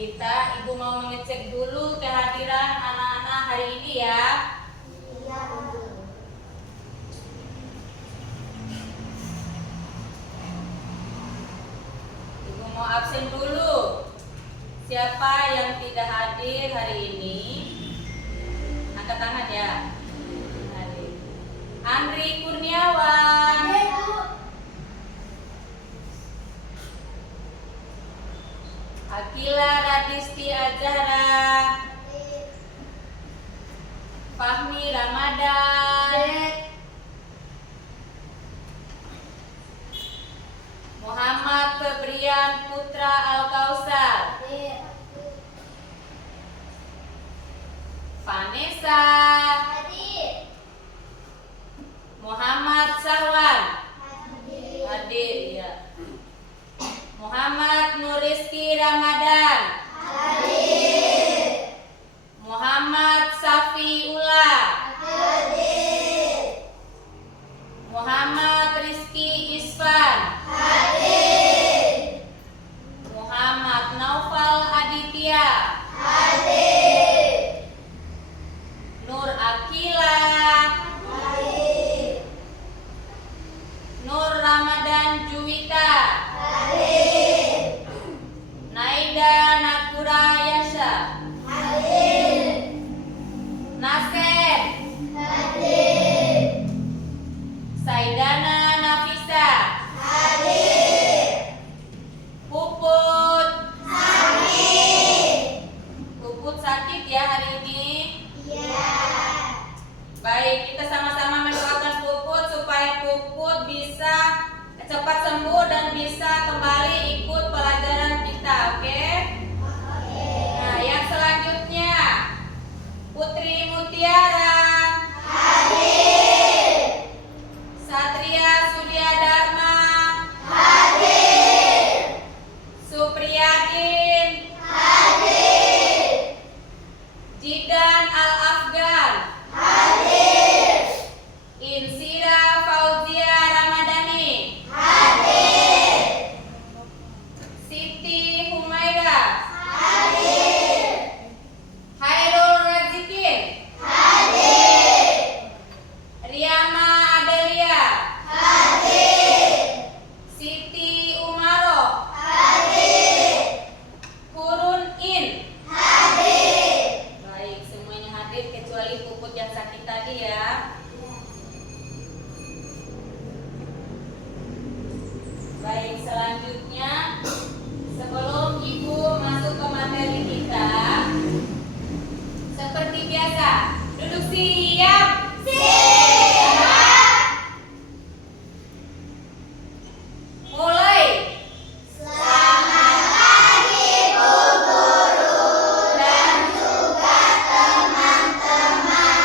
Ibu mau mengecek dulu kehadiran anak-anak hari ini ya. Iya, Ibu. Ibu mau absen dulu. Siapa yang tidak hadir hari ini? Angkat tangan ya. Hadir. Andri Kurniawan. Akila Radisti Azhara. Fahmi Ramadan. Muhammad Febrian Putra Al-Kausar. Vanessa. Muhammad Sahwan. Hadir ya. Muhammad Nuriski Ramadan. Hadir. Muhammad Safiullah. Hadir. Muhammad Rizky Isfan. Hadir. Muhammad Naufal Aditya. Hadir. Nur Akila. Hadir. Nur Ramadan Juwita. Hadir. Naida Nakura Yasha. Hadir. Nasir. Hadir. Saidana Nafisa. Hadir. Puput. Hadir. Puput sakit ya hari ini. Iya. Baik, kita sama-sama mendoakan Puput supaya Puput bisa cepat sembuh dan bisa kembali ikut pelajaran kita, oke? Nah, yang selanjutnya Putri Mutiara. Hadir. Satria Surya Dharma. Hadir. Supriyadin. Hadir. Jidan Al-Afgan. Hadir. Insira Fauzia Ramadhani. Hadir. Siti Humaira. Hadir. Hairul Razikin. Hadir. Riyama Adelia. Hadir. Siti Umaro. Hadir. Hurun In. Hadir. Baik, semuanya hadir kecuali Puput yang sakit tadi ya. Baik, selanjutnya sebelum Ibu masuk ke materi kita, seperti biasa, duduk siap. Mulai. Selamat pagi Bu Guru dan juga teman-teman.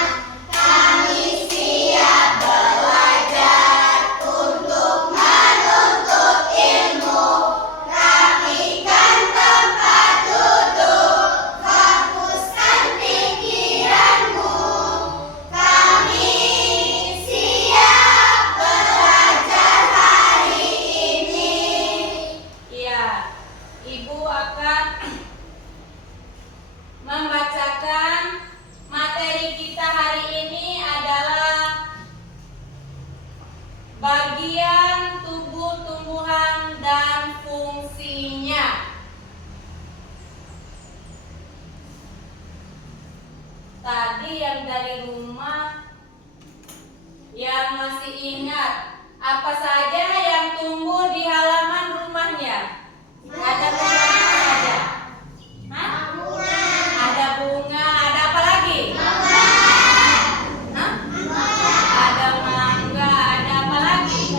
Kami siap belajar untuk menuntut ilmu. Rapikan tempat duduk, fokuskan pikiranmu. Kami siap belajar hari ini. Iya, Ibu akan membacakan materi kita hari ini adalah bagian tubuh tumbuhan dan fungsinya. Tadi yang dari rumah yang masih ingat apa saja yang tumbuh di halaman rumahnya? Ada bunga apa saja? Hah? Ada bunga, ada apa lagi? Hah? Ada mangga, ada apa lagi?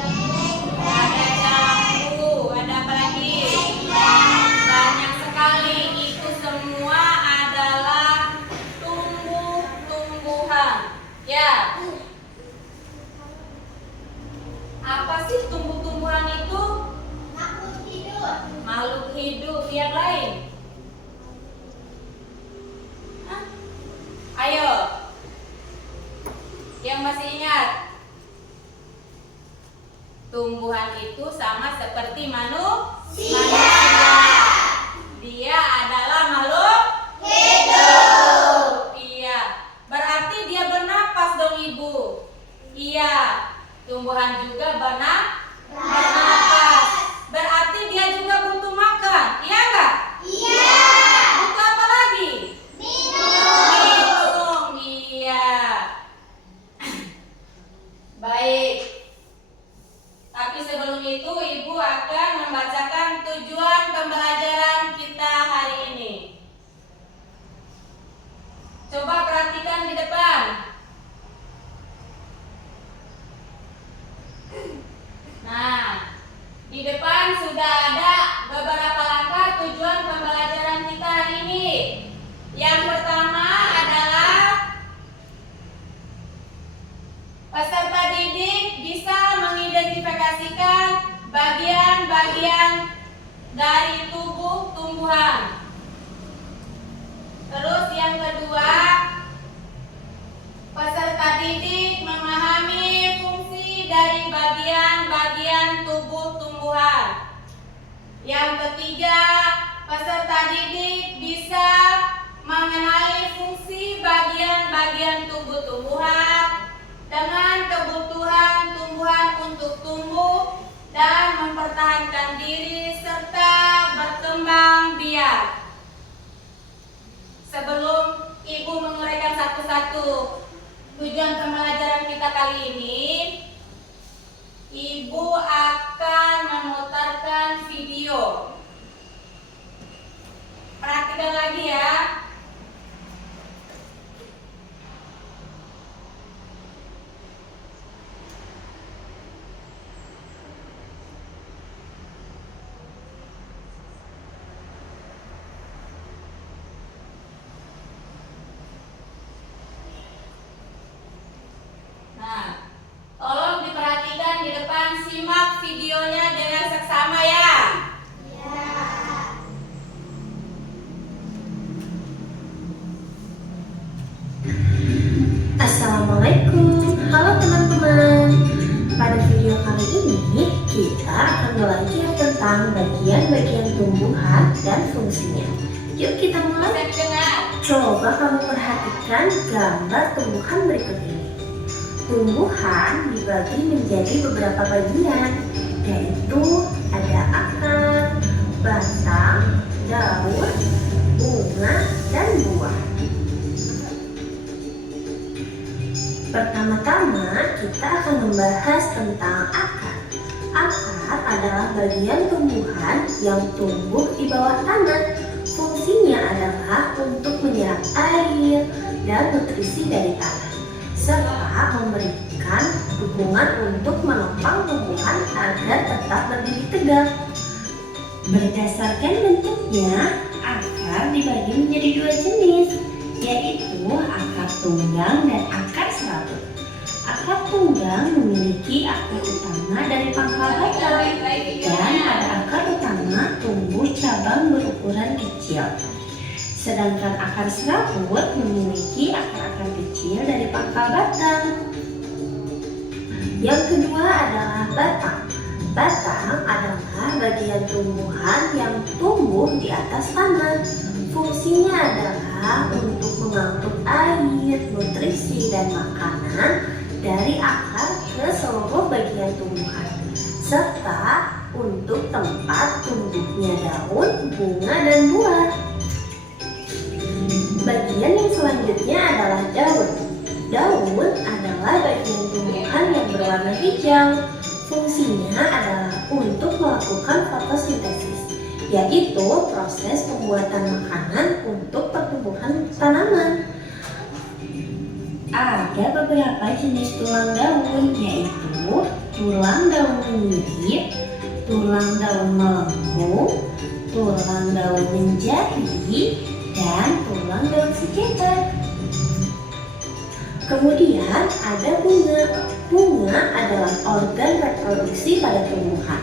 Ada jambu, ada apa lagi? Banyak sekali, itu semua adalah tumbuh-tumbuhan. Ya. Apa sih tumbuh-tumbuhan itu? mempertahankan diri serta berkembang biak. Sebelum Ibu menguraikan satu-satu tujuan pembelajaran kita kali ini, Ibu akan memutarkan video. Perhatikan lagi ya. Nah, tolong diperhatikan di depan, simak videonya dengan seksama ya. Assalamualaikum, halo teman-teman. Pada video kali ini kita akan belajar tentang bagian-bagian tumbuhan dan fungsinya. Yuk kita mulai. Bisa didengar? Coba kamu perhatikan gambar tumbuhan berikut ini. Tumbuhan dibagi menjadi beberapa bagian, yaitu ada akar, batang, daun, bunga, dan buah. Pertama-tama kita akan membahas tentang akar. Akar adalah bagian tumbuhan yang tumbuh di bawah tanah. Fungsinya adalah untuk menyerap air dan nutrisi dari tanah, serta memberikan dukungan untuk menopang tumbuhan agar tetap berdiri tegak. Berdasarkan bentuknya, akar dibagi menjadi dua jenis, yaitu akar tunggang dan akar serabut. Akar tunggang memiliki akar utama dari pangkal batang, dan pada akar utama tumbuh cabang berukuran kecil. Sedangkan akar serabut memiliki akar-akar kecil dari pangkal batang. Yang kedua adalah batang. Batang adalah bagian tumbuhan yang tumbuh di atas tanah. Fungsinya adalah untuk mengangkut air, nutrisi, dan makanan dari akar ke seluruh bagian tumbuhan, serta untuk tempat tumbuhnya daun, bunga, dan buah. Bagian yang selanjutnya adalah daun. Daun adalah bagian tumbuhan yang berwarna hijau. Fungsinya adalah untuk melakukan fotosintesis, yaitu proses pembuatan makanan untuk pertumbuhan tanaman. Ada beberapa jenis tulang daun, yaitu tulang daun menyirip, tulang daun melengkung, tulang daun menjadi, dan tulang daun sekitar. Kemudian ada bunga. Bunga adalah organ reproduksi pada tumbuhan.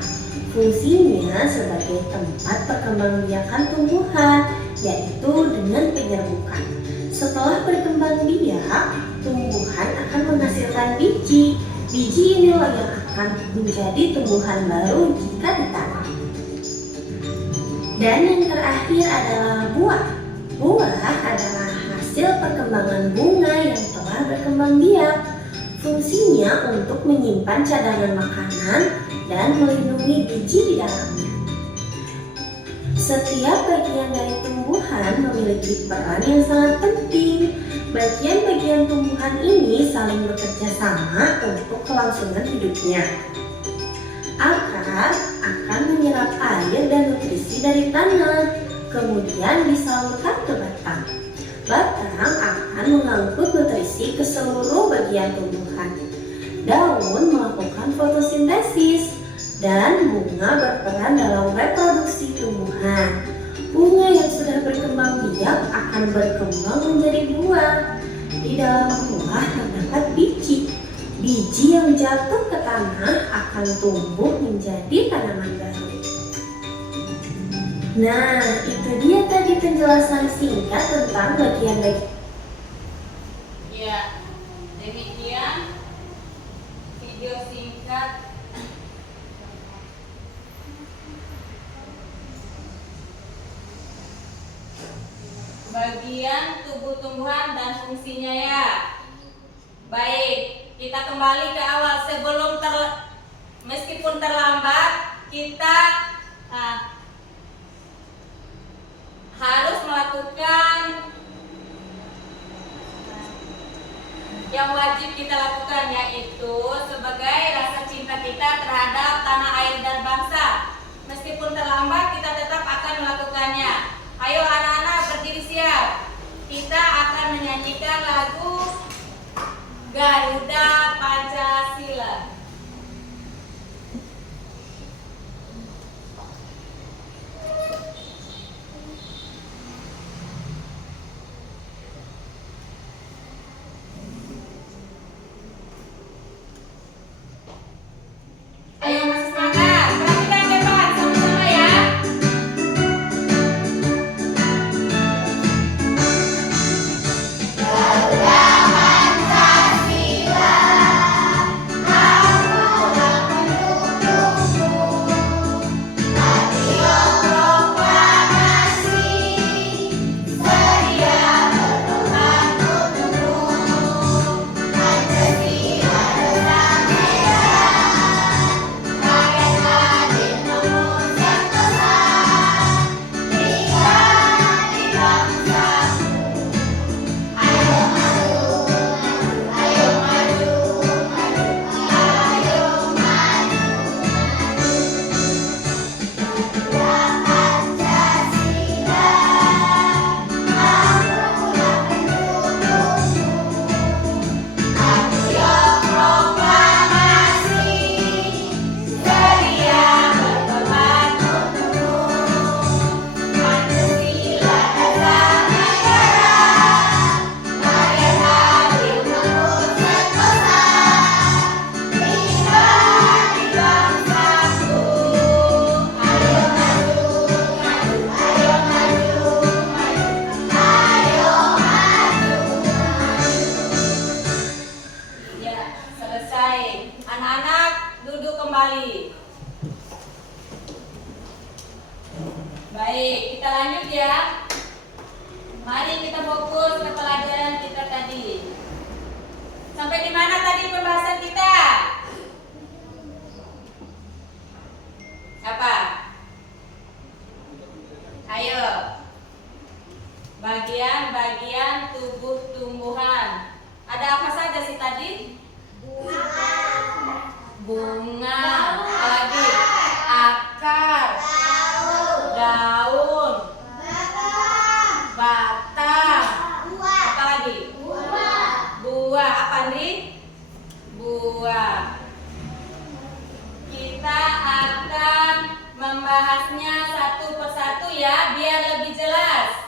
Fungsinya sebagai tempat perkembangbiakan tumbuhan, yaitu dengan penyerbukan. Setelah berkembang biak, tumbuhan akan menghasilkan biji. Biji inilah yang akan menjadi tumbuhan baru jika ditanam. Dan yang terakhir adalah buah. Buah adalah hasil perkembangan bunga yang telah berkembang biak. Fungsinya untuk menyimpan cadangan makanan dan melindungi biji di dalamnya. Setiap bagian dari tumbuhan memiliki peran yang sangat penting. Bagian-bagian tumbuhan ini saling bekerja sama untuk kelangsungan hidupnya. Akar akan menyerap air dan nutrisi dari tanah, kemudian disalurkan ke batang. Batang akan mengangkut nutrisi ke seluruh bagian tumbuhan. Daun melakukan fotosintesis, dan bunga berperan dalam reproduksi tumbuhan. Bunga yang sudah berkembang biak akan berkembang menjadi buah. Di dalam buah terdapat biji. Biji yang jatuh ke tanah akan tumbuh menjadi tanaman baru. Nah, itu dia tadi penjelasan singkat tentang bagian-bagian. Ya, demikian video singkat bagian tubuh tumbuhan dan fungsinya ya. Baik, kita kembali ke awal meskipun terlambat, kita harus melakukan yang wajib kita lakukan, yaitu sebagai rasa cinta kita terhadap tanah air dan bangsa. Meskipun terlambat, kita tetap akan melakukannya. Ayo anak-anak, berdiri siap. Kita akan menyanyikan lagu Garuda Pancasila. Ayo masih semangat, perhatikan depan sama-sama ya. Garuda Pancasila, akulah pendukungmu. Patriot proklamasi, sedia berkorban untukmu. Pancasila dasar merah, rakyat adil nomor sentosa. Berikan di bangsaku. Ayo maju, ayo maju, ayo maju. Garuda Pancasila, akulah pendukungmu. Patriot proklamasi, sedia berkorban untukmu. Pancasila dasar negara, rakyat adil nomor sentosa. Berikan di bangsaku. Ayo maju, ayo maju, ayo maju. Ya, selesai. Anak-anak duduk kembali. Baik, kita lanjut ya. Mari kita fokus ke pelajaran kita tadi. Sampai di mana tadi pembahasan kita? Apa? Ayo. Bagian-bagian tubuh tumbuhan. Ada apa saja sih tadi? Bunga, apalagi akar, daun, batang, apalagi buah. Apa nih? Buah. Kita akan membahasnya satu persatu ya, biar lebih jelas.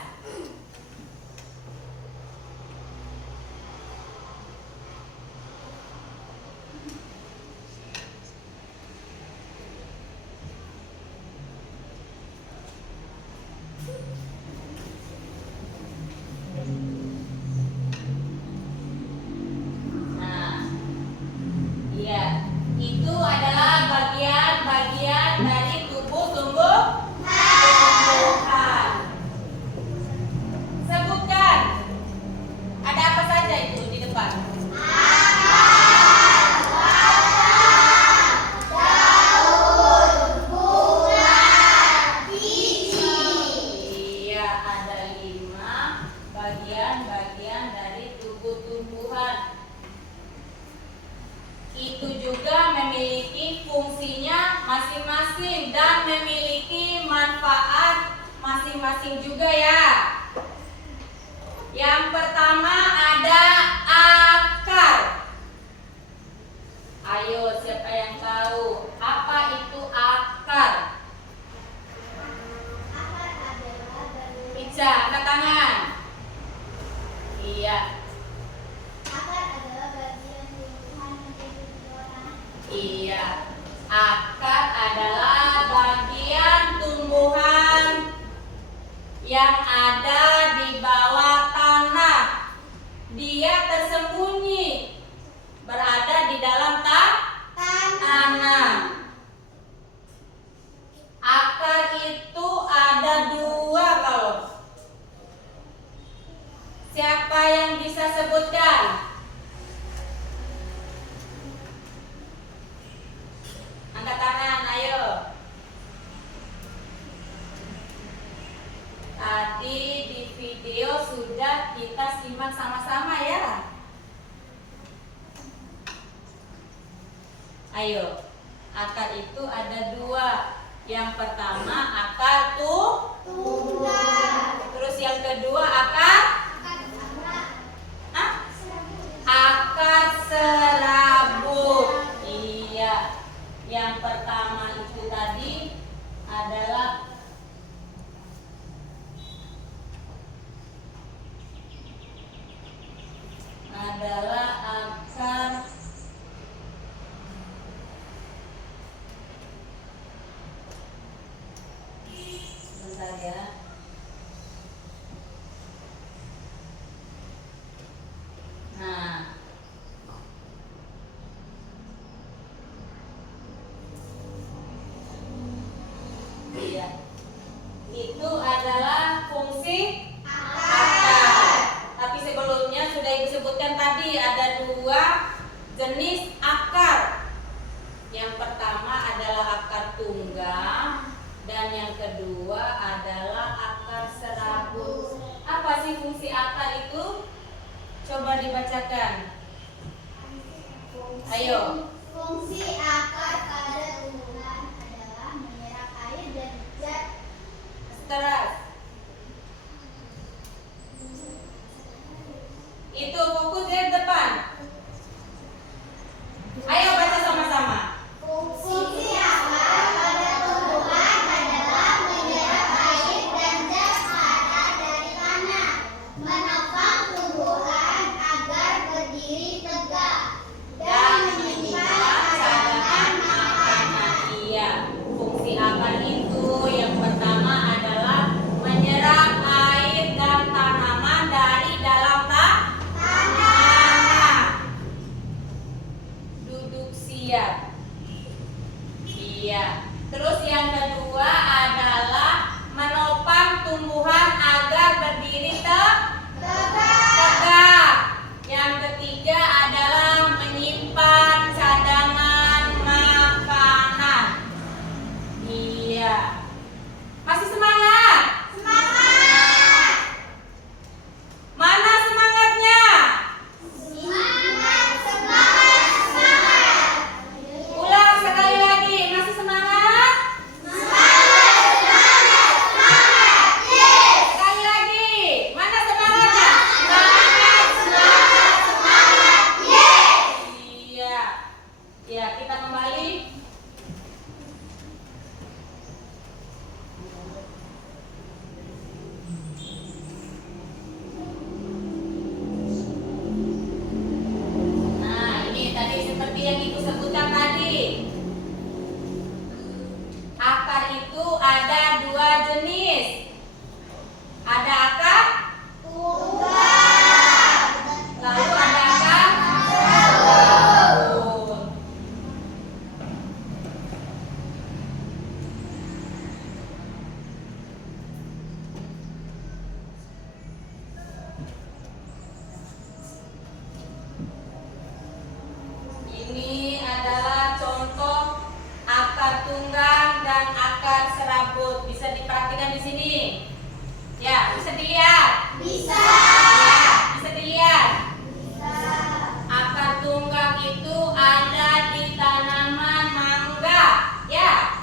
Nah, iya, itu adalah bagian-bagian dari tubuh tumbuhan. Sebutkan, ada apa saja itu di depan? Iya, ada 5 bagian-bagian dari tubuh tumbuhan. Itu juga memiliki fungsinya masing-masing dan memiliki manfaat masing-masing juga ya. Yang pertama ada akar. Ayo, siapa yang tahu apa itu akar? Ica, angkat tangan. Iya. Iya, akar adalah bagian tumbuhan yang ada di bawah tanah. Dia tersembunyi, berada di dalam tanah. Akar itu ada 2 kalau. Siapa yang bisa sebutkan? Angkat tangan, ayo. video sudah kita simak sama-sama ya. Ayo, akar itu ada dua. Yang pertama akar tunggal. Terus yang kedua akar akar serabut. Iya. Yang pertama itu tadi adalah akar bentar ya. Nah, iya. Itu adalah fungsi akar. Tapi sebelumnya sudah Ibu sebutkan tadi ada dua jenis akar. Yang pertama adalah akar tunggal dan yang kedua adalah akar serabut. Apa sih fungsi akar itu? Coba dibacakan. Ayo. Fungsi akar pada tumbuhan adalah menyerap air dan zat. Terus. Itu fokus di depan. Ayo baca sama-sama. Fungsi akar pada tumbuhan adalah menyerap air dan zat hara dari tanah, menopang tumbuhan agar berdiri tegak, dan menyimpan cadangan makanan. Iya, fungsi akar itu yang pertama adalah menyerap air dan tanaman dari dalam tanah. Duduk siap. Iya. Terus yang kedua adalah menopang tumbuhan agar berdiri tegak. Yang ketiga adalah menyimpan cadangan makanan. Iya. Masih semangat? Semangat! Mana semangatnya? Semangat! Semangat! Semangat! Ulang sekali lagi. Masih semangat? Semangat! Semangat! Semangat! Yes! Sekali lagi. Mana semangatnya? Semangat! Semangat! Semangat! Yes! Iya. Ya, kita kembali. Nah, ini tadi seperti yang Ibu sebutkan tadi. Akar itu ada dua jenis. Ada akar, Tunggal! lalu ada akar serabut. Ini adalah contoh akar tunggang dan akar serabut. Bisa diperhatikan di sini. Ya, bisa dilihat. Bisa! Ya, bisa dilihat. Bisa! Akar tunggang itu ada di tanaman mangga. Ya,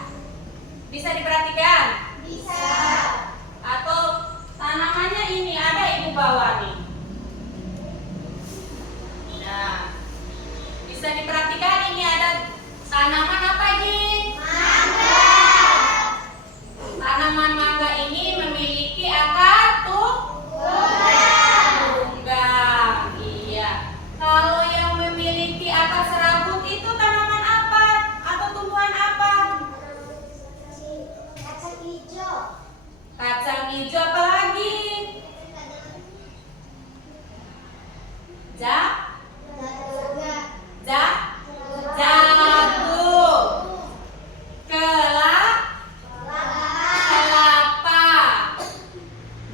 bisa diperhatikan. Bisa! Atau tanamannya ini ada Ibu bawa nih. Nah, bisa diperhatikan ini ada tanaman apa Ji? Mangga! Tanaman mangga ini memiliki akar tunggang. Iya. Kalau yang memiliki akar serabut itu tanaman apa? Atau tumbuhan apa? Kacang hijau. Kacang hijau apa lagi? Jagung. Kelapa.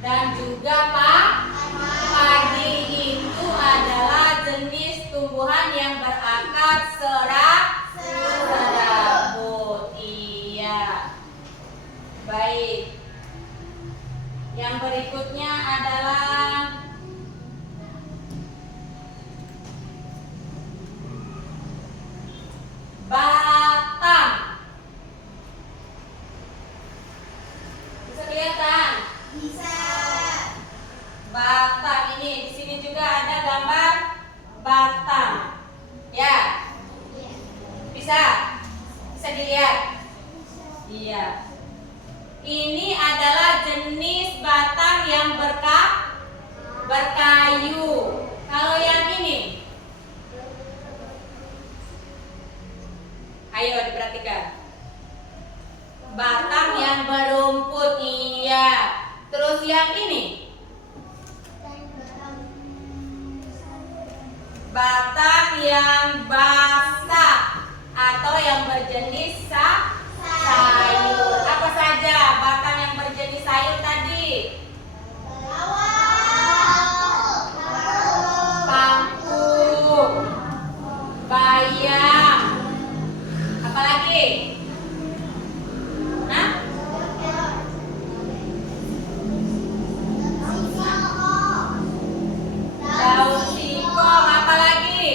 Dan juga padi itu adalah jenis tumbuhan yang berakar serabut. Iya. Baik. Yang berikutnya adalah dilihat. Iya. Ini adalah jenis batang yang berkayu. Kalau yang ini, ayo diperhatikan. Batang yang berumput, iya. Terus yang ini, batang yang basah atau yang berjenis sayur. Apa saja batang yang berjenis sayur tadi? Kangkung, bayam, apa lagi? Hah? Daun singkong, apa lagi?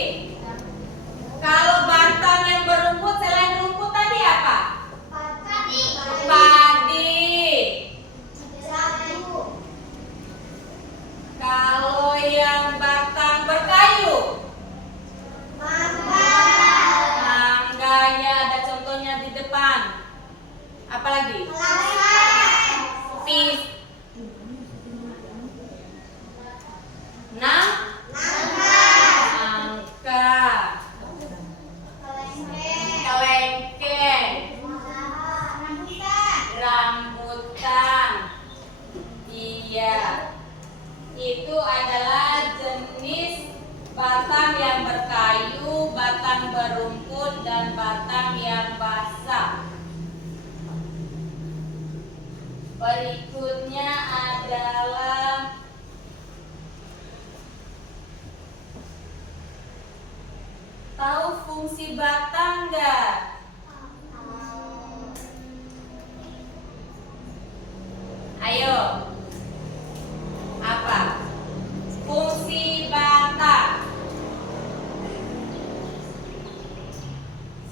Kalau batang yang berumput selain rumput tadi apa? Padi. Kalau yang batang berkayu, mangganya ada contohnya di depan. Apa lagi? Pis. Nangka. Kelengkeng. Rambutan. Iya. Itu adalah jenis batang yang berkayu, batang berumput, dan batang yang basah. Berikutnya adalah tahu fungsi batang nggak? Ayo. Apa? Fungsi batang.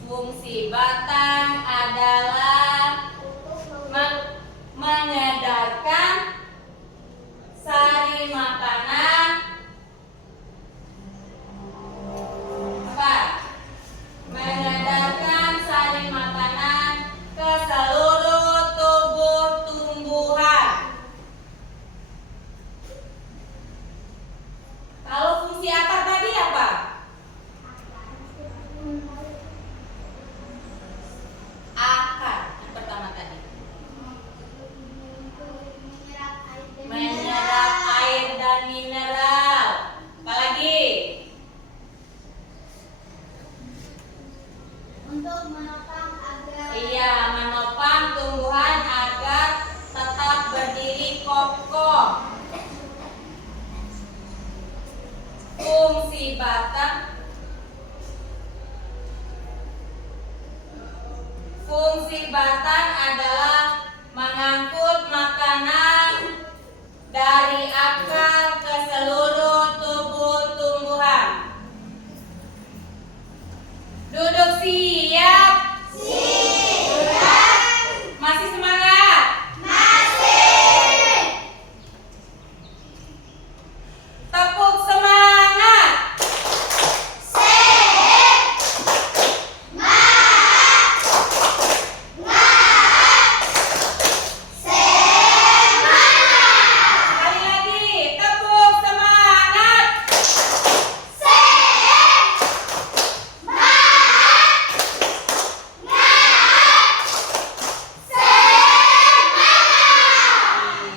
Fungsi batang adalah mengedarkan sari makanan. Apa? Mengedarkan sari makanan ke seluruh tubuh tumbuhan. Kalau fungsi akar tadi apa? Akar yang pertama tadi. Menyerap air dan mineral. Apalagi? Untuk menopang agar Menopang tumbuhan agar tetap berdiri kokoh. Fungsi batang. Fungsi batang adalah mengangkut makanan dari akar ke seluruh tubuh tumbuhan. Duduk siap. Masih semangat? Tepuk semangat. Sekali lagi, tepuk semangat.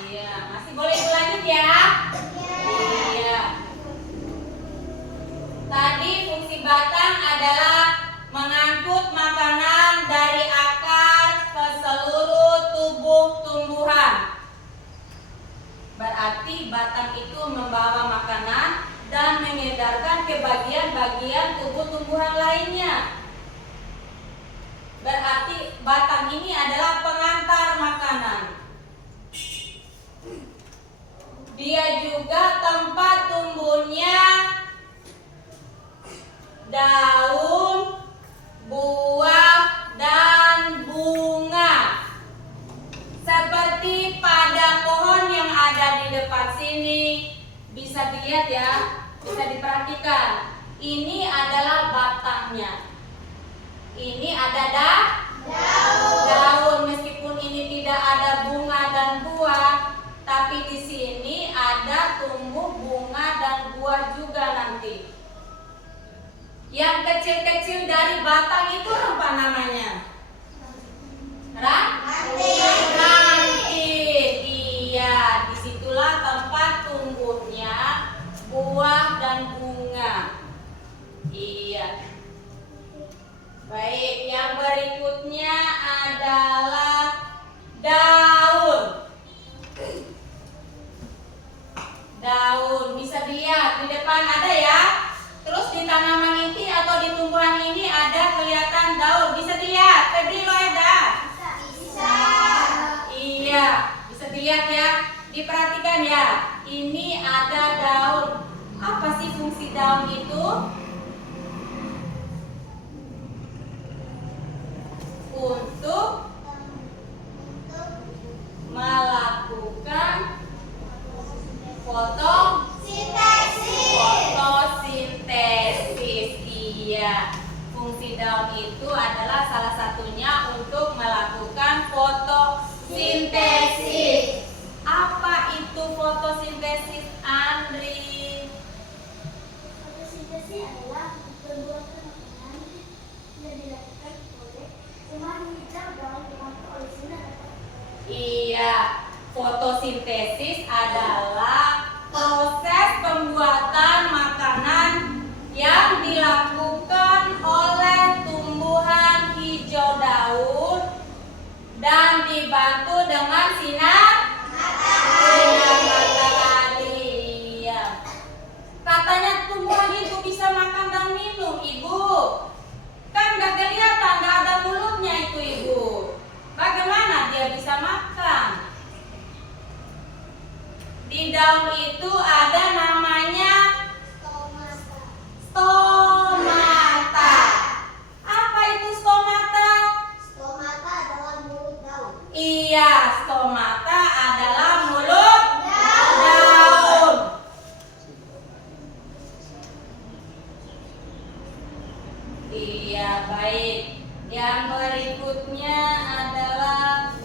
Iya, masih boleh dilanjut ya? Iya. Tadi fungsi batang adalah mengangkut makanan dari akar ke seluruh tubuh tumbuhan. Berarti batang itu membawa makanan dan mengedarkan ke bagian-bagian tubuh tumbuhan lainnya. Berarti batang ini adalah pengantar makanan. Dia juga tempat tumbuhnya daun, buah, dan bunga. Seperti pada pohon yang ada di depan sini, bisa dilihat ya, bisa diperhatikan. Ini adalah batangnya. Ini ada Daun, meskipun ini tidak ada bunga dan buah, tapi di sini ada tumbuh bunga dan buah juga nanti. Yang kecil-kecil dari batang itu apa namanya? Ranting. Iya, disitulah tempat tumbuhnya buah dan bunga. Iya. Baik, yang berikutnya adalah daun. Daun bisa dilihat di depan ada ya. Terus di tanaman ini atau di tumbuhan ini ada kelihatan daun. Bisa dilihat. Febri, lo ada? Bisa. Iya, bisa dilihat ya. Diperhatikan ya. Ini ada daun. Apa sih fungsi daun itu? Untuk melakukan fotosintesis. Iya, fungsi daun itu adalah salah satunya untuk melakukan fotosintesis. Apa itu fotosintesis, Andri? Fotosintesis adalah pembuatan makanan yang dilakukan oleh tumbuhan hijau daun dibantu oleh sinar matahari. Iya, fotosintesis adalah proses pembuatan makanan yang dilakukan oleh tumbuhan hijau daun dan dibantu dengan sinar matahari. Iya. Katanya tumbuhan itu bisa makan dan minum, Ibu. Kan nggak kelihatan, nggak ada mulutnya itu, Ibu. Bagaimana dia bisa makan? Di daun itu ada namanya stomata. Apa itu stomata? Stomata adalah mulut daun. Iya, stomata adalah mulut daun. Iya, baik. Yang berikutnya adalah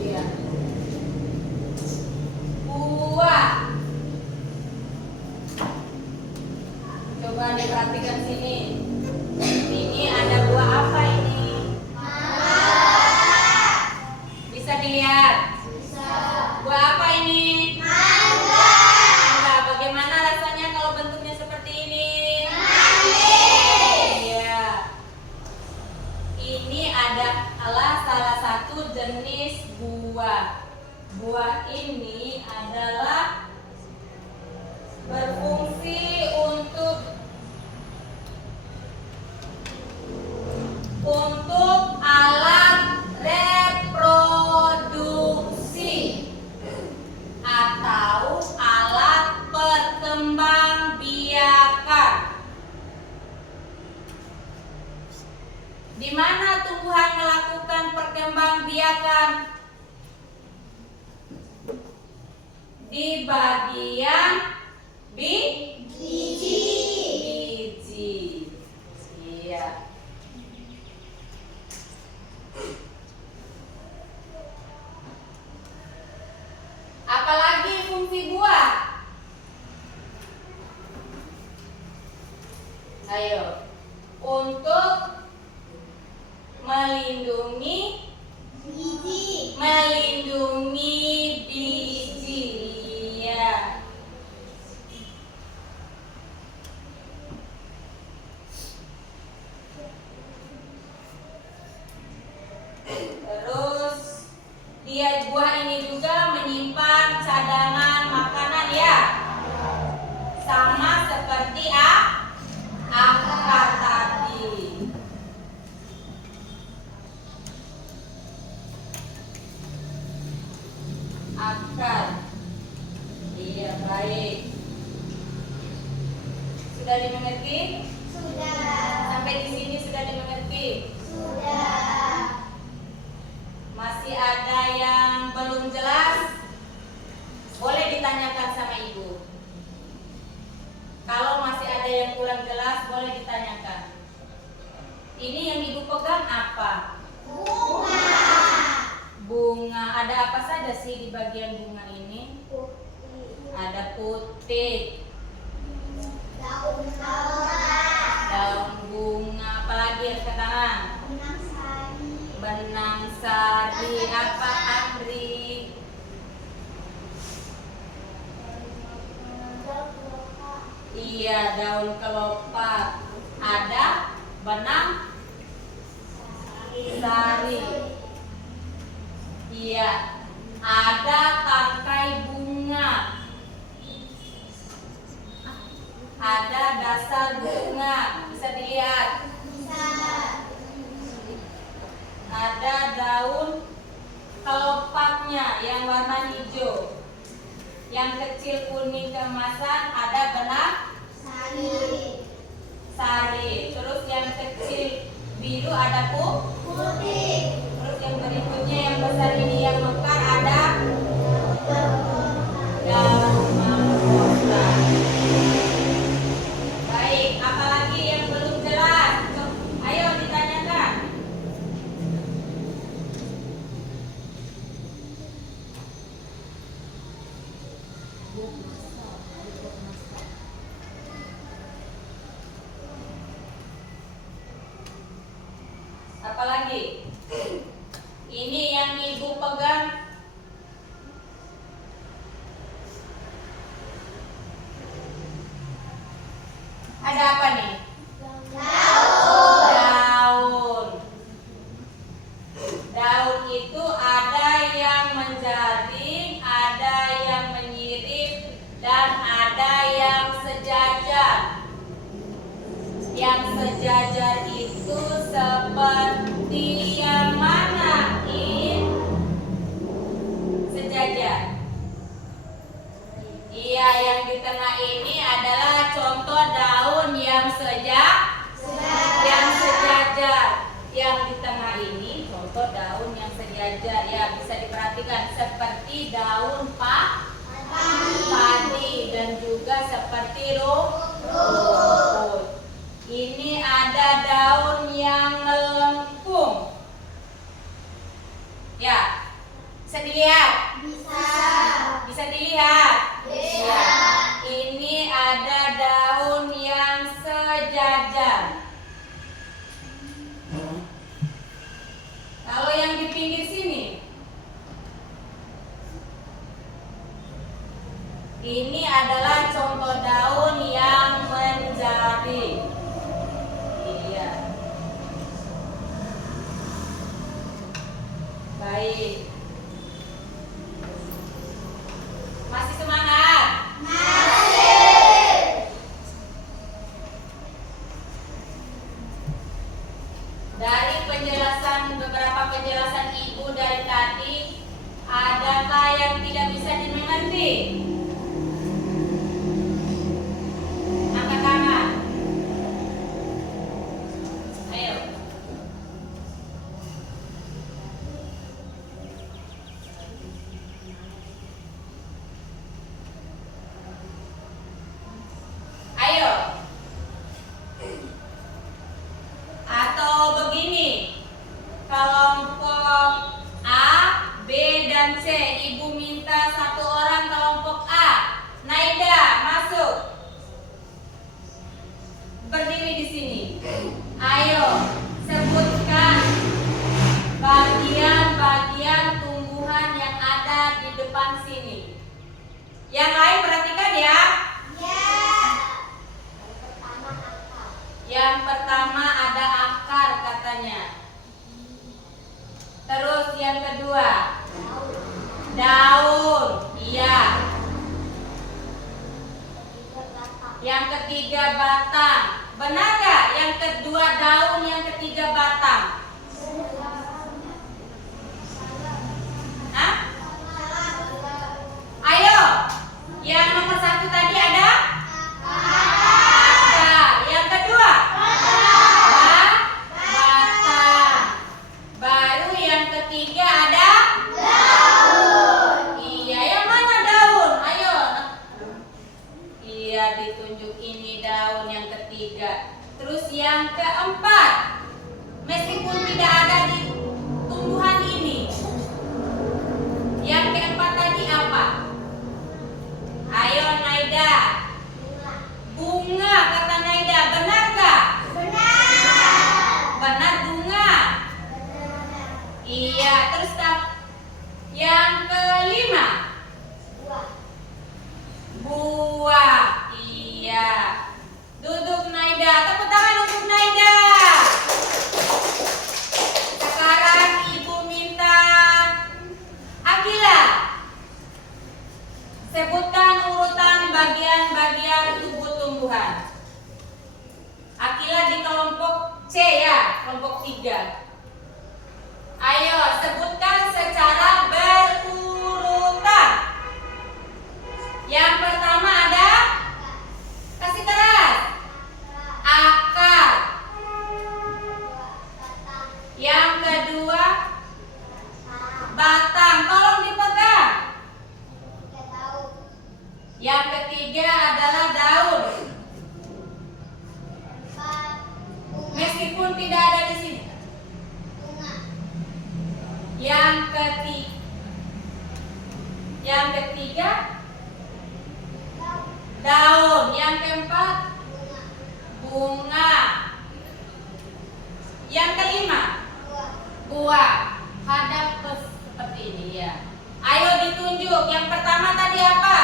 iya. Buah. Coba diperhatikan sini. Ini ada buah apa ini? Bisa dilihat. Buah apa ini? Mangga. Bagaimana rasanya kalau bentuknya seperti ini? Iya. Ini adalah salah satu jenis buah. Buah ini adalah berfungsi untuk alat reproduksi atau alat perkembangbiakan. Di mana tumbuhan melakukan perkembangbiakan? Di bagian biji. Iya. Apalagi fungsi buah? Ayo. Untuk melindungi biji. Iya. Terus buah ini juga menyimpan cadangan makanan ya. Sama seperti akar tadi. pegang apa? Bunga. Bunga. Ada apa saja sih di bagian bunga ini? Putih. Ada putih, Daun kelapa. daun bunga, apalagi yang ke tangan? Benang sari. Benang sari. Apa Andri? Daun kelapa. Iya, daun kelopak. Ada benang sari. Iya, ada tangkai bunga. Ada dasar bunga, bisa dilihat. Bisa. Ada daun kelopaknya yang warna hijau. Yang kecil kuning keemasan ada benang Sari. sari. Terus yang kecil biru ada Putih. Terus yang berikutnya yang besar ini yang mekar ada daun mahkota. Baik, apalagi yang belum jelas? Ayo ditanyakan. Apalagi? Ini yang ibu pegang. Ada apa nih? Daun. Daun itu ada yang menjaring, ada yang menyirip, dan ada yang sejajar. Yang sejajar itu seperti yang mana? Sejajar. Iya, yang di tengah ini adalah contoh daun yang yang sejajar. Yang di tengah ini contoh daun yang sejajar. Ya, bisa diperhatikan seperti daun padi dan juga seperti rumput. Ini ada daun yang melengkung. Ya, bisa dilihat? Bisa dilihat? Ya. Ini ada daun yang sejajar. Kalau yang di pinggir sini, ini adalah contoh daun yang menjaring. Iya. Baik. Masih semangat? Dari beberapa penjelasan ibu dari tadi, adakah yang tidak bisa dimengerti? Angkat tangan. Ayo. Ayo. Atau begini, kelompok A, B, dan C. Ibu minta satu orang kelompok A. Naida, masuk. Berdiri di sini. Ayo, sebutkan bagian-bagian tumbuhan yang ada di depan sini. Yang lain perhatikan ya. Yang pertama ada akar katanya. Terus yang kedua daun. kelompok 3. Ayo sebutkan secara berurutan. Yang pertama ada, kasih keras, akar. Yang kedua batang, tolong dipegang. Yang ketiga adalah daun. Meskipun tidak ada di sini. Yang ketiga daun. Yang keempat bunga. Yang kelima buah. Hadap seperti ini ya. Ayo ditunjuk. Yang pertama tadi apa?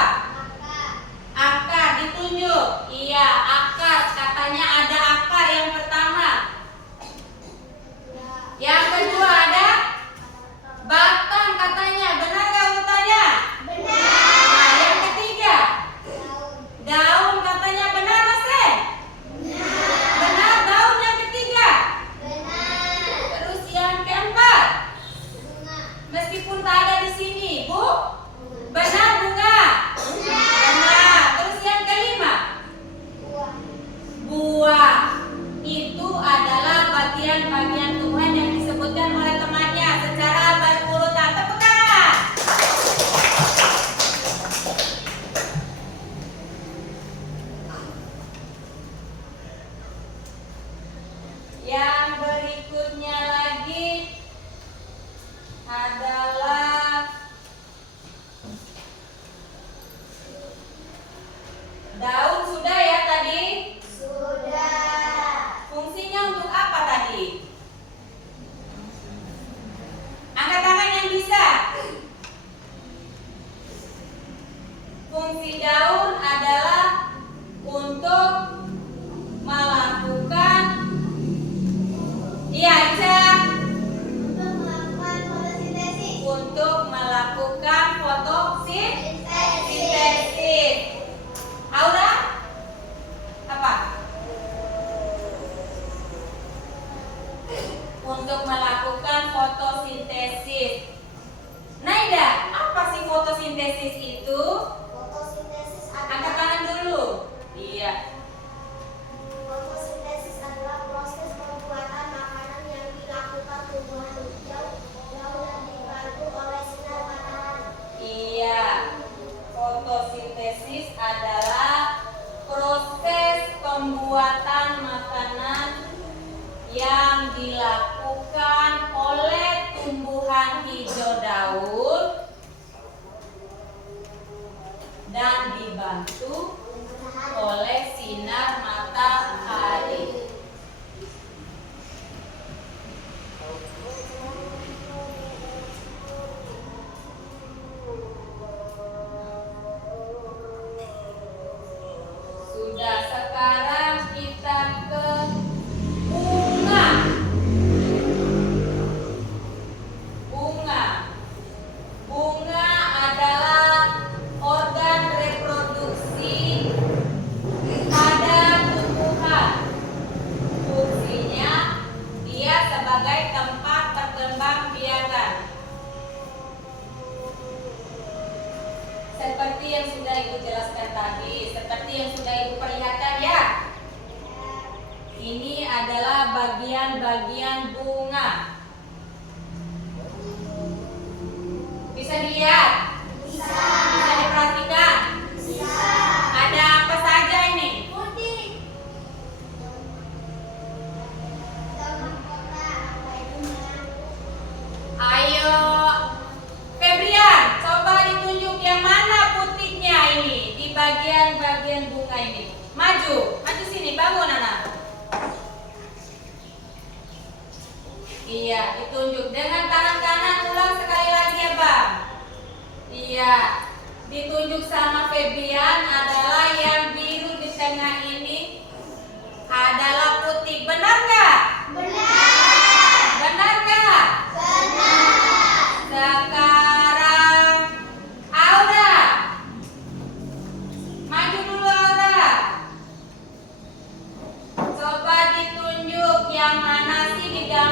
Akar. Ditunjuk. Iya, akar. Katanya ada akar yang pertama. Yang kedua ada batang katanya. Benar nggak urutannya? Benar. Nah, yang ketiga daun katanya. Benar Mas Ren? Benar, daun yang ketiga. Terus yang keempat, meskipun tak ada di sini, Bu. Benar bunga. Benar. Terus yang kelima buah. Itu adalah bagian-bagian tumbuhan yang disebutkan oleh temannya secara berurutan. Tepuk tangan. Yang berikutnya lagi adalah daun. Sudah ya tadi? Fungsinya untuk apa tadi? Angkat tangan yang bisa. Fungsi daun adalah untuk melakukan, iya Aisyah, untuk melakukan fotosintesis. Aura? Apa? Untuk melakukan fotosintesis. Naida, apa sih fotosintesis itu? Angkat tangan dulu. Iya. Fotosintesis adalah proses pembuatan makanan yang dilakukan tumbuhan hijau yang dibantu oleh sinar matahari. Iya. Fotosintesis adalah proses pembuatan makanan yang dilakukan oleh tumbuhan hijau daun dan dibantu oleh sinar matahari. Sudah, sekarang kita ke bunga. Bunga adalah organ reproduksi pada tumbuhan. Fungsinya dia sebagai tempat perkembangbiakan. Seperti yang sudah Ibu jelaskan tadi, seperti yang sudah Ibu perlihatkan ya. Ini adalah bagian-bagian bunga. Bisa dilihat? Bisa diperhatikan? Ada apa saja ini? Ayo Febrian, coba ditunjuk yang mana putihnya ini di bagian-bagian bunga ini. Maju sini, bangun anak. Iya, ditunjuk dengan tangan kanan. Ulang sekali lagi ya Bang. Iya, ditunjuk sama Febrian adalah yang biru di tengah ini adalah putih. Benar nggak? Benar nggak? Sekarang Aura, maju dulu Aura. Coba ditunjuk yang mana sih di dalam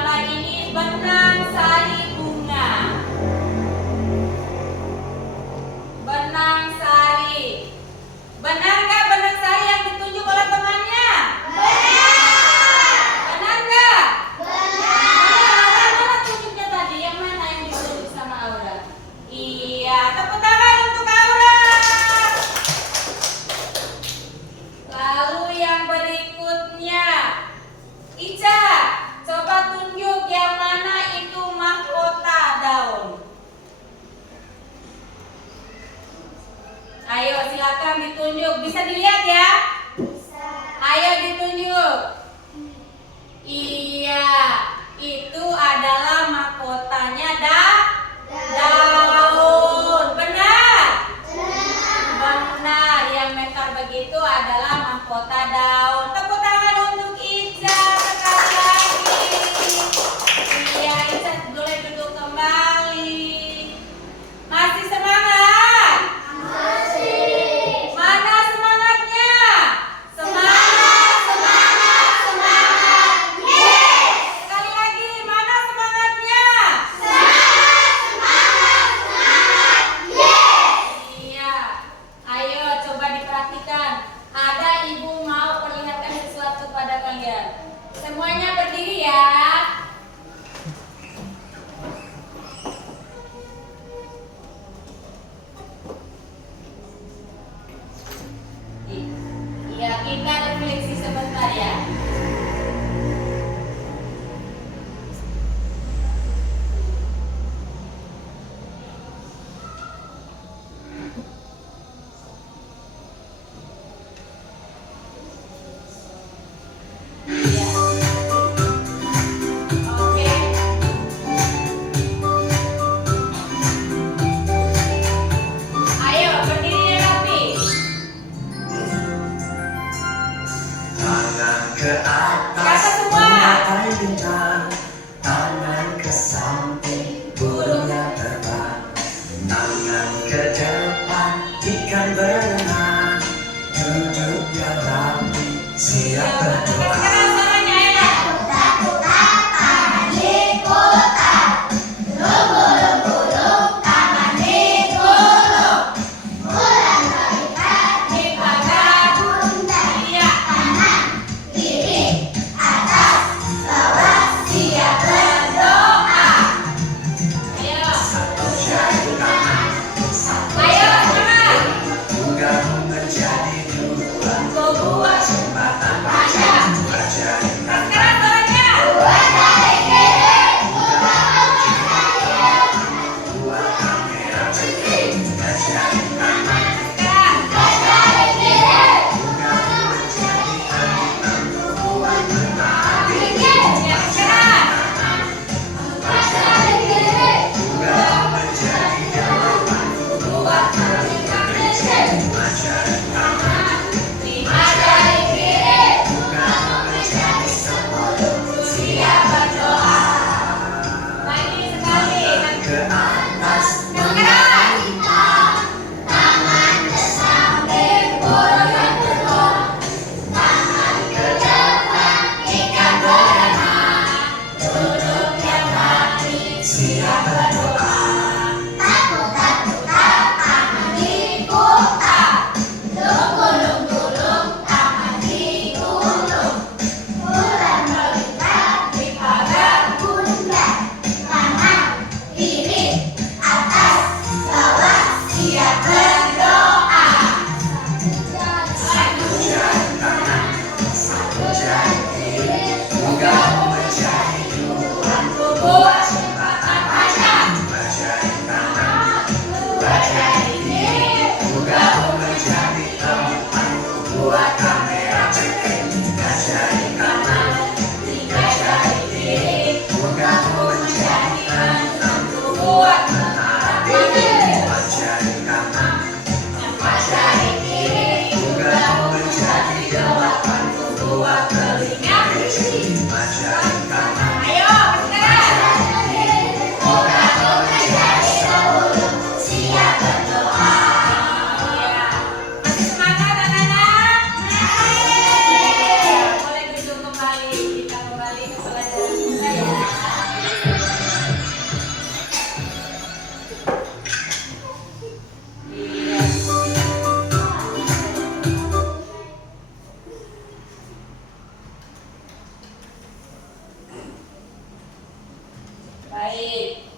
Baik.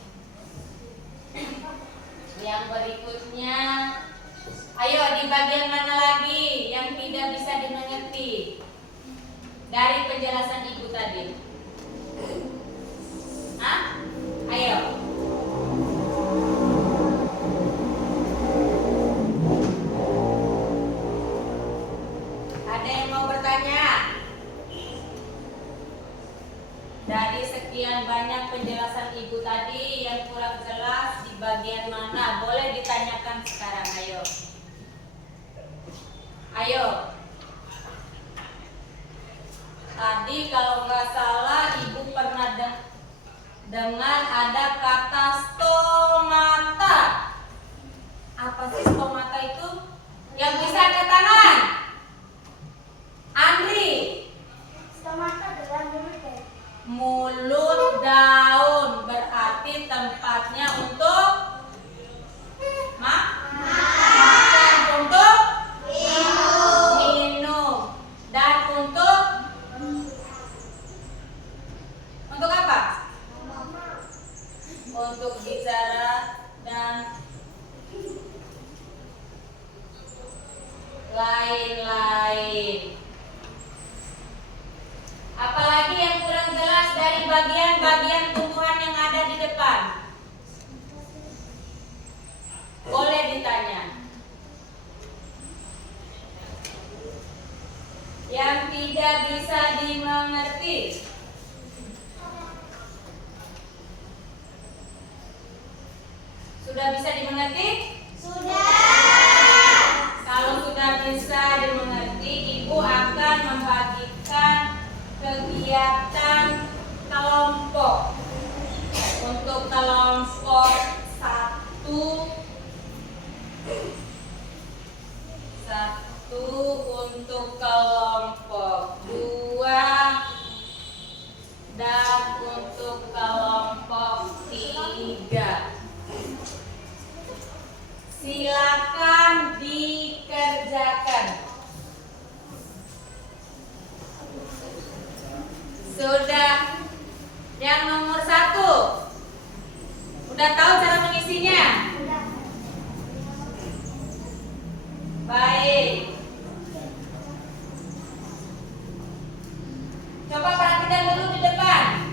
Yang berikutnya, ayo di bagian mana lagi yang tidak bisa dimengerti dari penjelasan ibu tadi? Hah? Ayo. Ada yang mau bertanya? Dari sekian banyak penjelasan ibu tadi yang kurang jelas di bagian mana? Boleh ditanyakan sekarang, ayo. Ayo. Tadi kalau nggak salah ibu pernah dengar ada kata stomata. Apa sih stomata itu? Yang bisa angkat tangan. Andri. Stomata adalah Mulut daun berarti tempatnya untuk makan, untuk minum, dan untuk apa? Untuk bicara dan lain-lain. Apalagi yang kurang jelas dari bagian-bagian tumbuhan yang ada di depan? Boleh ditanya. Yang tidak bisa dimengerti? Sudah bisa dimengerti? Sudah. Kalau sudah bisa dimengerti, ibu akan membagikan kegiatan kelompok. Untuk kelompok 1 untuk kelompok 2 dan untuk kelompok 3. Silakan dikerjakan. Sudah. Yang nomor 1 udah tahu cara mengisinya? Baik. Coba perhatikan dulu di depan.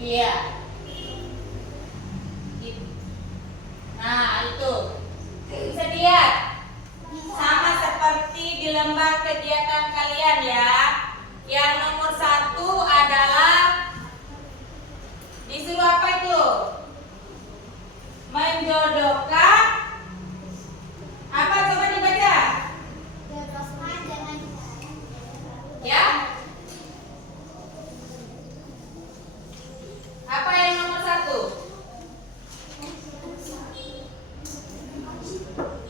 Iya. Nah, itu. Bisa dilihat. Sama seperti di lembar kegiatan kalian ya. Yang nomor 1 adalah disuruh apa itu? Menjodohkan apa, coba dibaca. Ya. Apa yang nomor 1?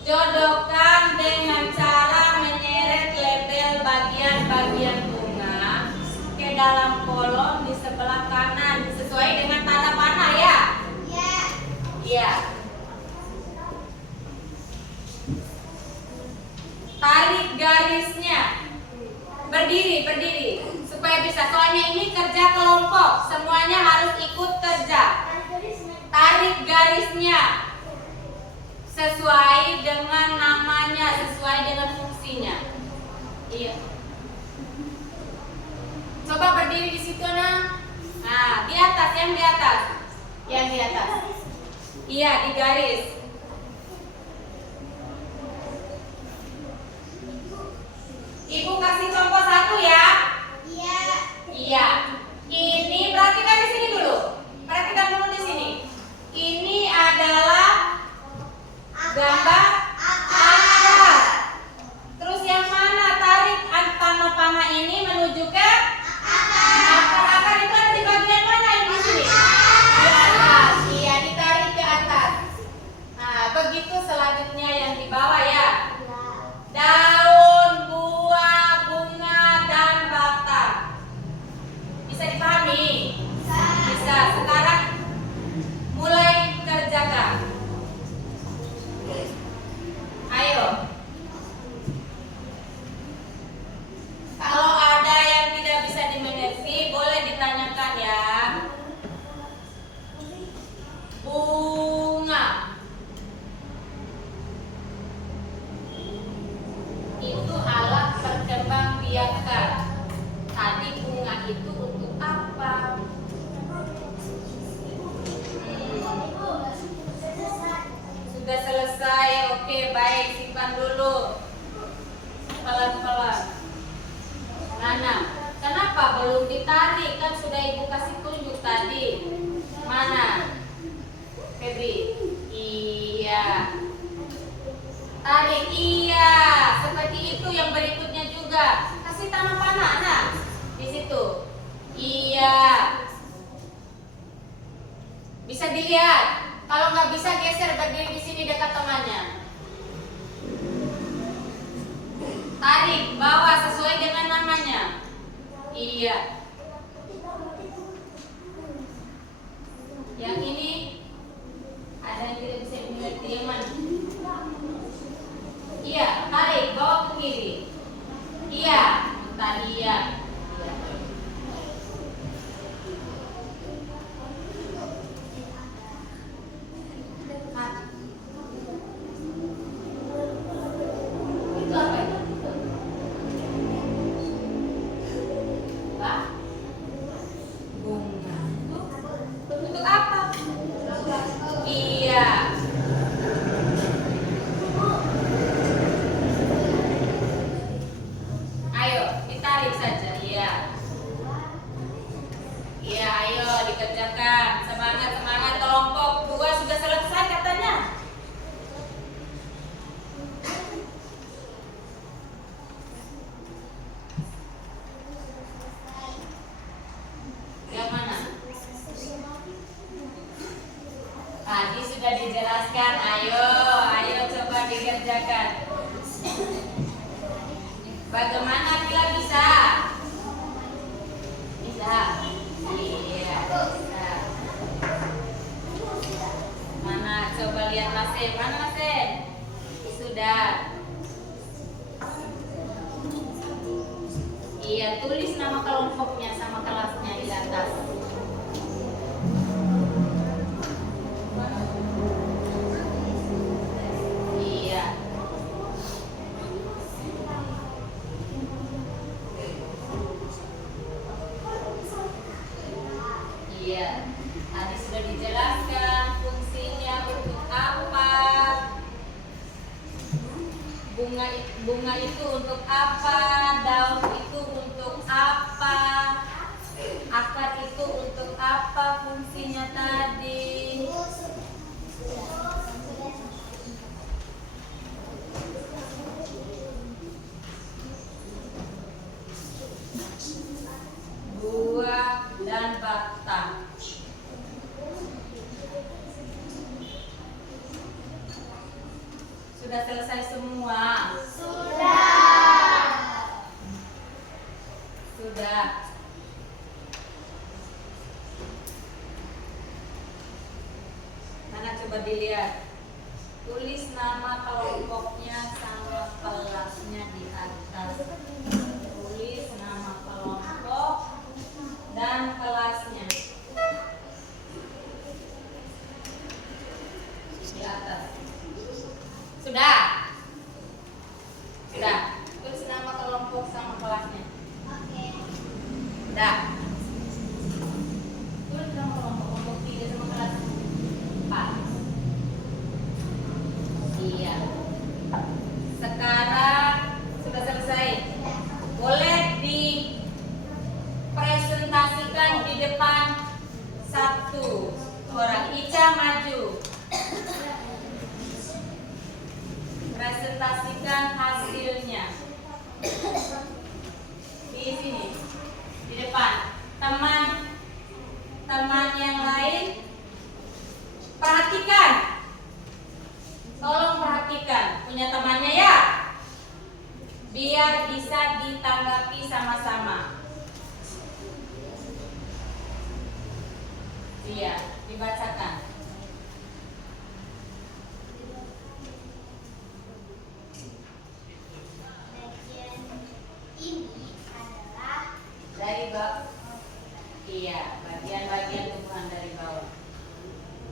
Jodohkan dengan cara menyeret label bagian-bagian bunga ke dalam kolom di sebelah kanan sesuai dengan tanda panah ya. Iya. Tarik garisnya. Berdiri supaya bisa. Soalnya ini kerja kelompok, semuanya harus ikut kerja. Tarik garisnya sesuai dengan namanya, sesuai dengan fungsinya. Iya. Coba berdiri di situ nah. Nah, di atas, yang di atas. Yang di atas. Iya, di garis. Ibu kasih contoh 1 ya. Iya. Ini perhatikan di sini dulu. Perhatikan dulu di sini. Ini adalah gambar akar. Terus yang mana? Tarik tanda panah ini menuju ke akar. Akar itu ada di bagian mana? Yang di sini. Di atas. Iya, ditarik ke atas. baik-baik, simpan dulu. Pelan-pelan. Mana? Kenapa belum ditarik? Kan sudah ibu kasih tunjuk tadi. Mana? Febri. Iya. Tarik. Iya. Seperti itu yang berikutnya juga. Kasih tangan panah. Nah, di situ. Iya. Bisa dilihat. Kalau nggak bisa geser, berdiri di sini dekat temannya. Tarik, bawa sesuai dengan namanya. Iya. Yang ini ada yang tidak bisa mengerti yang mana? Iya, tarik, bawa ke kiri. Iya, tadi iya. Itu apa itu? Pak? Bunga. Untuk apa? Iya. Ayo, ditarik saja. Iya. Iya, ayo dikerjakan. Semangat, semangat. Kelompok 2 sudah selesai katanya. Yang mana? Tadi sudah dijelaskan. Ayo, ayo coba dikerjakan. Bagaimana bila bisa? Bisa. Iya, bisa. Mana? Coba lihat Lasen. Mana Lasen? Sudah. Iya, tulis nama kelompoknya sama kelasnya di atas. Iya. Iya. Tadi sudah dijelaskan fungsinya untuk apa. Bunga itu untuk apa? Daun itu untuk apa? Akar itu untuk apa fungsinya tadi? Buah dan batang. Sudah selesai semua? Sudah. Mana coba dilihat. Tulis nama kelompoknya sama kelasnya di atas. Tulis nama kelompok dan kelasnya di atas. Sudah? Sudah. Tulis nama kelompok sama kelasnya. Sudah. Tulis nama kelompok 3 sama kelas 4. Iya. Sekarang sudah selesai. Boleh dipresentasikan di depan satu orang. Ica maju. Presentasikan hasilnya. Di sini. Di depan. Teman yang lain perhatikan. Tolong perhatikan. Punya temannya ya. Biar bisa ditanggapi sama-sama. Iya, dibacakan. Bagian ini adalah Dari bawah. Iya, bagian-bagian tumbuhan dari bawah.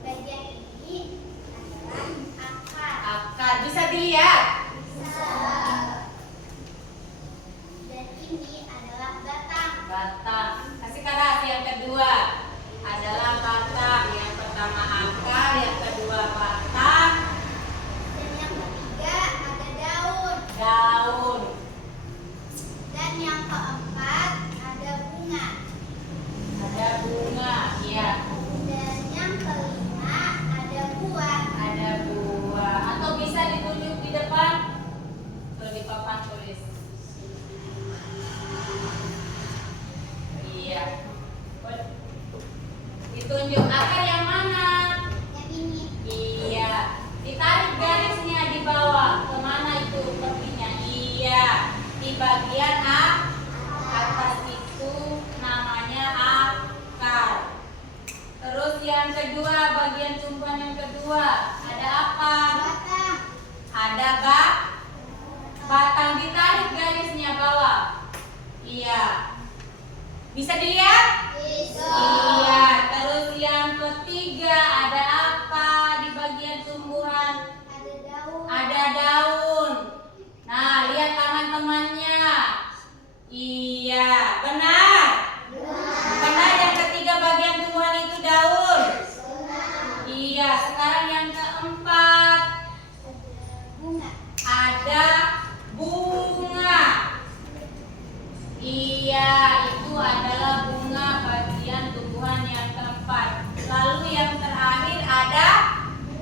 bagian ini adalah akar. Akar bisa dilihat. Dan ini adalah batang. Batang. Kasih karat yang kedua adalah batang. Yang pertama keempat ada bunga. Ada bunga, ya. Dan yang kelima ada buah. Ada buah. Atau bisa ditunjuk di depan. Kalau di papan tulis. Iya. Ditunjuk akar yang mana? Yang ini. Iya. Ditarik garisnya di bawah. Kemana itu perginya? Iya. Di bagian atas itu namanya akar. Terus yang kedua, bagian tumbuhan yang kedua ada apa? Batang. Ada batang, ditarik garisnya bawah. Iya. Bisa dilihat? Bisa. Iya. Terus yang ketiga ada apa di bagian tumbuhan? Ada daun. Ada daun. Nah, lihat tangan temannya. Iya, benar. Benar yang ketiga bagian tumbuhan itu daun. Iya, sekarang yang keempat Bunga. ada bunga. Iya, itu adalah bunga bagian tumbuhan yang keempat. Lalu yang terakhir ada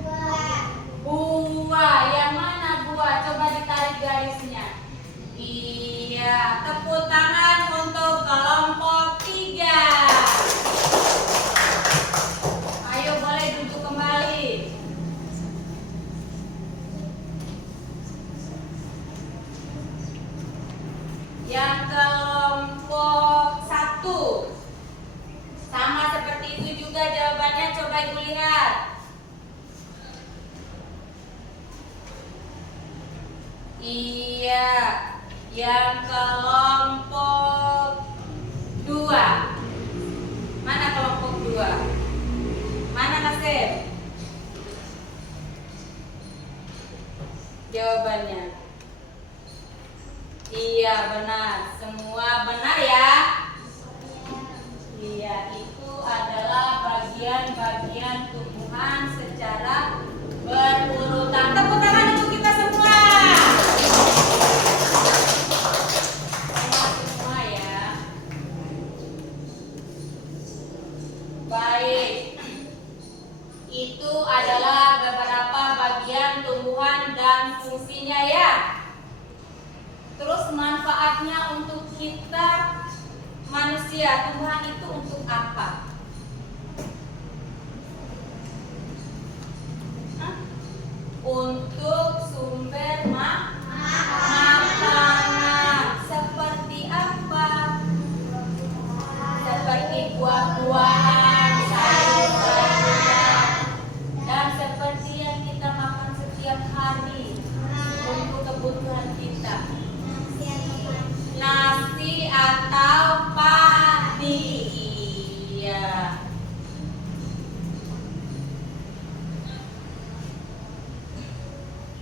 Buah. buah. Yang mana buah? Coba ditarik garisnya. Iya, tepuk tangan untuk kelompok 3. Ayo boleh duduk kembali. Yang kelompok 1 sama seperti itu juga jawabannya, coba ibu lihat. Iya, yang kelompok 2. Mana kelompok 2? Mana Nasir? Jawabannya. Iya, benar. Semua benar ya? Iya, itu adalah bagian-bagian tumbuhan secara berurutan. Tepuk tangan untuk kita semua. Semua ya. Baik. Itu adalah beberapa bagian tumbuhan dan fungsinya ya. Terus manfaatnya untuk kita manusia, tumbuhan itu untuk apa? Hah? Untuk sumber makanan. Seperti apa? Seperti buah-buahan, sayur-sayuran, dan seperti yang kita makan setiap hari untuk kebutuhan kita. Nasi atau padi. Iya.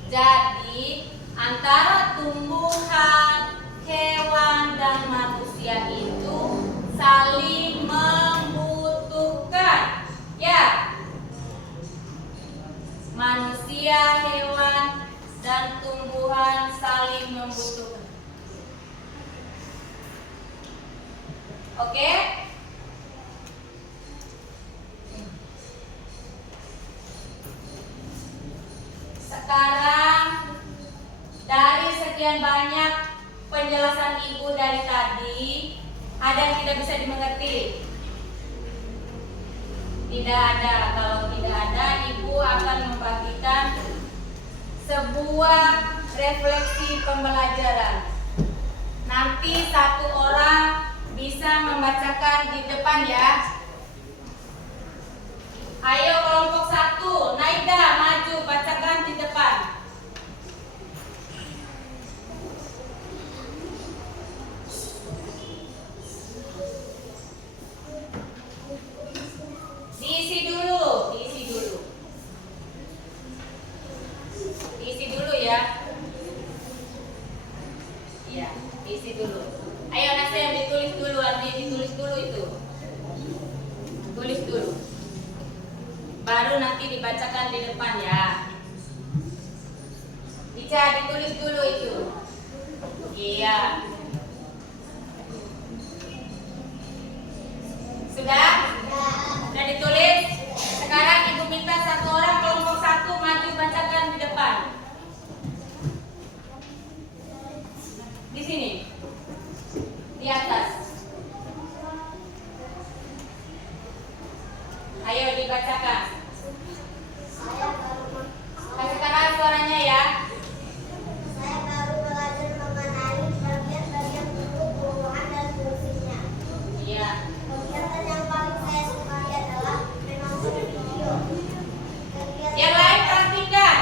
Jadi antara tumbuhan, hewan dan manusia itu saling membutuhkan. Ya. Manusia, hewan dan tumbuhan saling membutuhkan. Oke? Sekarang dari sekian banyak penjelasan ibu dari tadi, ada yang tidak bisa dimengerti? Tidak ada. Kalau tidak ada, ibu akan membagikan sebuah refleksi pembelajaran. Nanti satu orang bisa membacakan di depan ya. Ayo kelompok 1, Naida maju bacakan di depan. Diisi dulu ya. Iya, diisi dulu. Ayo Nasir ditulis dulu, ditulis dulu itu. Tulis dulu. Baru nanti dibacakan di depan ya. Ica ditulis dulu itu. Iya. Di sini. Di atas. Ayo dibacakan. Saya baru Kasih tangan suaranya ya. saya baru belajar mengenai bagian-bagian tubuh tumbuhan dan fungsinya. Iya. Kegiatan yang paling saya sukai adalah menonton video. Yang lain perhatikan.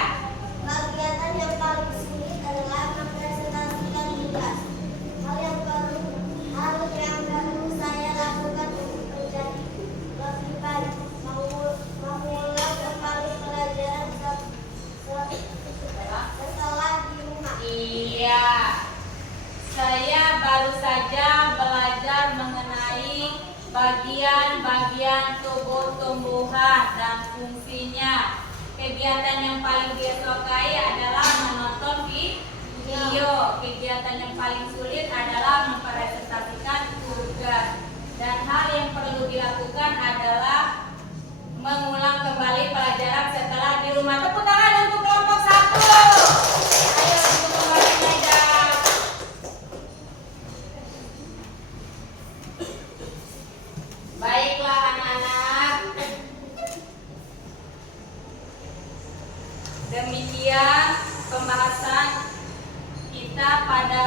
Kegiatan yang paling sulit adalah mempresentasikan tugas. Hal yang baru saya lakukan untuk menjadi lebih baik, mengulang kembali pelajaran setelah di rumah. Iya. Saya baru saja belajar mengenai bagian-bagian tubuh tumbuhan dan fungsinya. Kegiatan yang paling dia sukai adalah menonton video. Kegiatan yang paling sulit adalah mempresentasikan tugas. Dan hal yang perlu dilakukan adalah mengulang kembali pelajaran setelah di rumah. Tepuk tangan untuk kelompok 1. Ayo duduk kembali meja. Baiklah anak-anak. Demikian pembahasan kita pada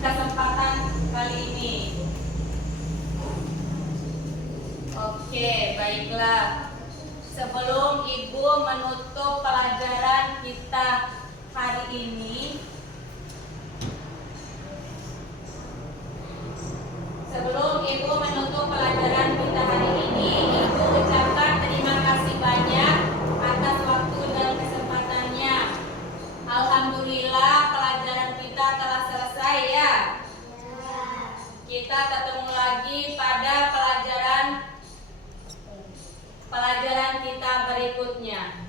kesempatan kali ini. Oke, baiklah. Sebelum Ibu menutup pelajaran kita hari ini, Ibu ucapkan terima kasih banyak atas waktu dan kesempatannya. Alhamdulillah pelajaran kita telah selesai ya. Kita ketemu lagi pada pelajaran kita berikutnya.